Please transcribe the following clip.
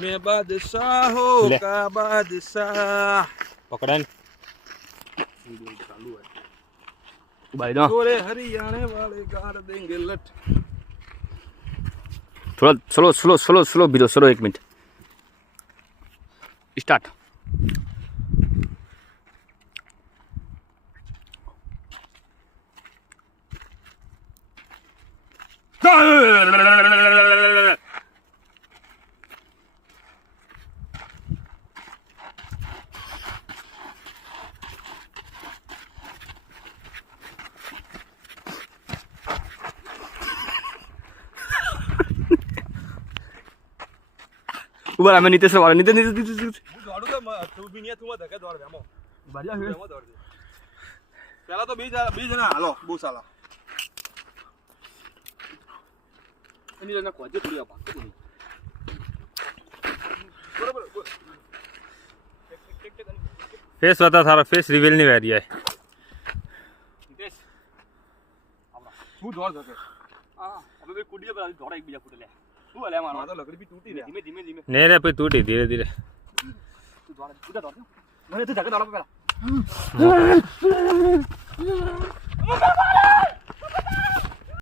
मैं बादशाहों ले। का बादशाह। पकड़न चालू है भाई दो गोरे हरियाणे वाले गाड़ देंगे लट। थोड़ा slow slow slow slow video slow 1 minute start ऊपर हमें नीचे से वाला नीचे नीचे नीचे नीचे दौड़ू तो तू भी नहीं तू मत धक्के दौड़ बेमो बढ़िया है बेमो दौड़ दे पहला तो बीज ना हालो बू साला ini dah nak kuat je tu dia apa tu ni बरोबर फेस बता सारा फेस रिवील नहीं हो रही है नितेश आवड़ा तू दौड़ धक्के हां अबे मैं कुडिया पर दौड़ा एक बीजा फुट ले तू हले मारो तो लकड़ी भी टूटी रे धीमे धीमे धीमे नहीं रे पे टूटी धीरे धीरे तू दौड़ मैंने तू धक्के दौड़ा पहला